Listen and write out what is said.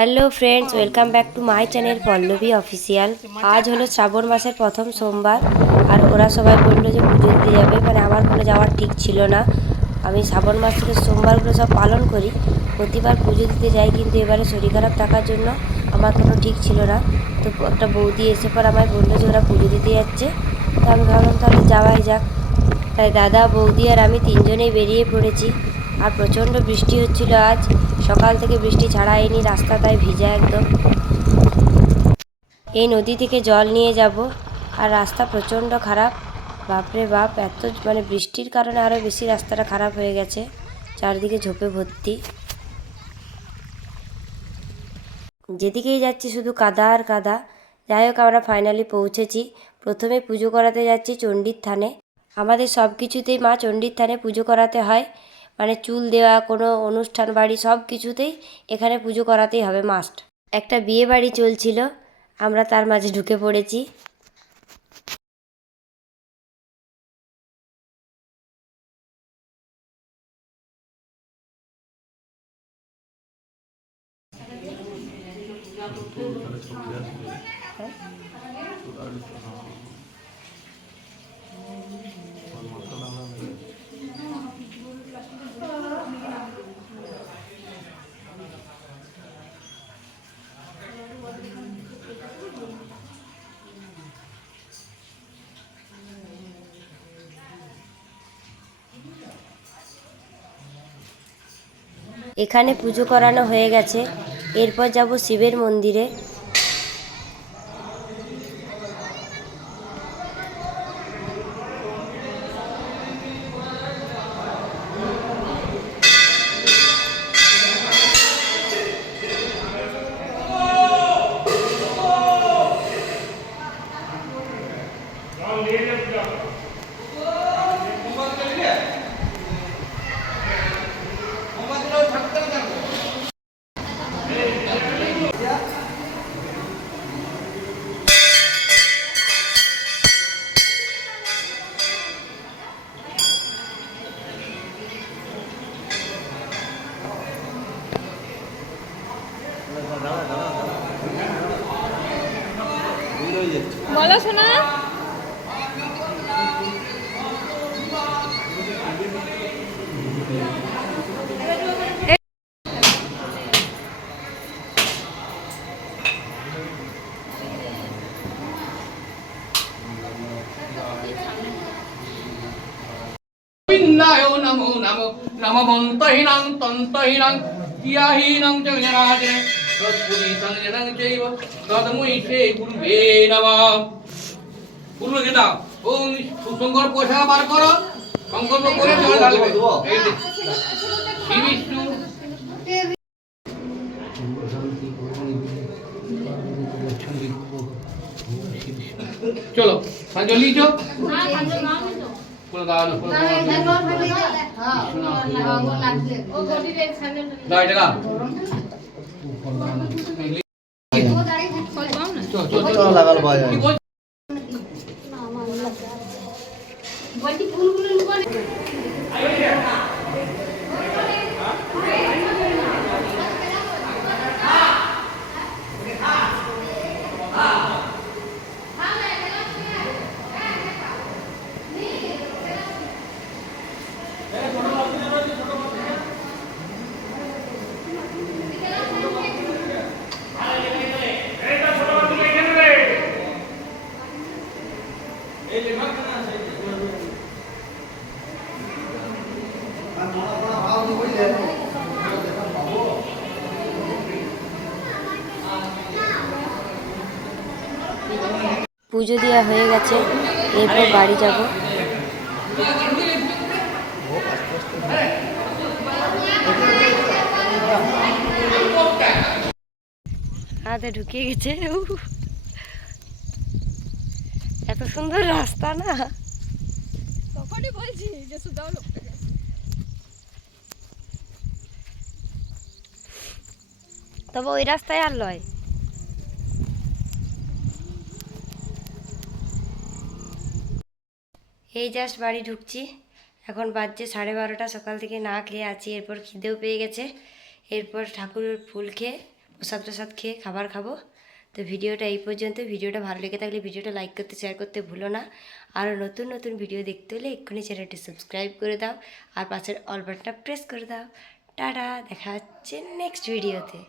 Hello friends, welcome back to my channel Pallavi official. আজ হলো শ্রাবণ মাসের প্রথম সোমবার, আর ওরা সবাই বললো যে পুজো দিতে যাবে। মানে আমার কোনো যাওয়ার ঠিক ছিল না। আমি শ্রাবণ মাস থেকে সোমবারগুলো সব পালন করি, প্রতিবার পুজো দিতে যাই, কিন্তু এবারে শরীর খারাপ থাকার জন্য আমার কোনো ঠিক ছিল না। তো একটা বৌদি এসে পর আমায় বললো যে ওরা পুজো দিতে যাচ্ছে। তো আমি ভাবলাম তাহলে যাওয়াই যাক। তাই দাদা, বৌদি আর আমি তিনজনেই বেরিয়ে পড়েছি। আর প্রচণ্ড বৃষ্টি হচ্ছিল আজ, সকাল থেকে বৃষ্টি ছাড়ায়নি, রাস্তা তাই ভিজা একদম। এই নদী থেকে জল নিয়ে যাব, আর রাস্তা প্রচণ্ড খারাপ। বাপরে বাপ, এত মানে বৃষ্টির কারণে আরও বেশি রাস্তাটা খারাপ হয়ে গেছে, চারদিকে ঝোপে ভর্তি। যেদিকেই যাচ্ছি শুধু কাদা আর কাদা। যাই হোক, আমরা ফাইনালি পৌঁছেছি। প্রথমে পুজো করাতে যাচ্ছি চণ্ডীর থানে। আমাদের সব কিছুতেই মা চণ্ডীর থানে পুজো করাতে হয়, মানে চুল দেওয়া, কোনো অনুষ্ঠান বাড়ি, সব কিছুতেই এখানে পুজো করাতেই হবে, মাস্ট। একটা বিয়ে বাড়ি চলছিল, আমরা তার মাঝে ঢুকে পড়েছি। এখানে পুজো করানো হয়ে গেছে, এরপর যাব শিবের মন্দিরে। বলো শোনা। নমো নমো নমবন্তহিনাং তন্তহিনাং ক্রিয়াহীনাং চ জনাদে তৎপুরীশং জনং চৈব তদমুইষে গুরুবে নমঃ। পূর্ব গেদা ওম সুসংকর পয়সা বার করো, সংকল্প করে জল ঢালবে। শ্রী বিষ্ণু চলো সঞ্জল লিখো। পুজো দেওয়া হয়ে গেছে, এরপর বাড়ি যাব। হাতে ঢুকে গেছে। এত সুন্দর রাস্তা না, তখনই বলছি যে সুদাও লোকটাকে। তবে ওই রাস্তায় আর লয়। এই জাস্ট বাড়ি ঢুকছি, এখন বাজছে 12:30। সকাল থেকে না খেয়ে আছি, এরপর খিদেও পেয়ে গেছে। এরপর ঠাকুরের ফুল খেয়ে প্রসাদ প্রসাদ খেয়ে খাবার খাবো। তো ভিডিওটা এই পর্যন্ত। ভিডিওটা ভালো লেগে থাকলে ভিডিওটা লাইক করতে শেয়ার করতে ভুলো না। আরও নতুন নতুন ভিডিও দেখতে হলে এক্ষুনি চ্যানেলটি সাবস্ক্রাইব করে দাও আর পাশের অল বাটনটা প্রেস করে দাও। টাটা, দেখা হচ্ছে নেক্সট ভিডিওতে।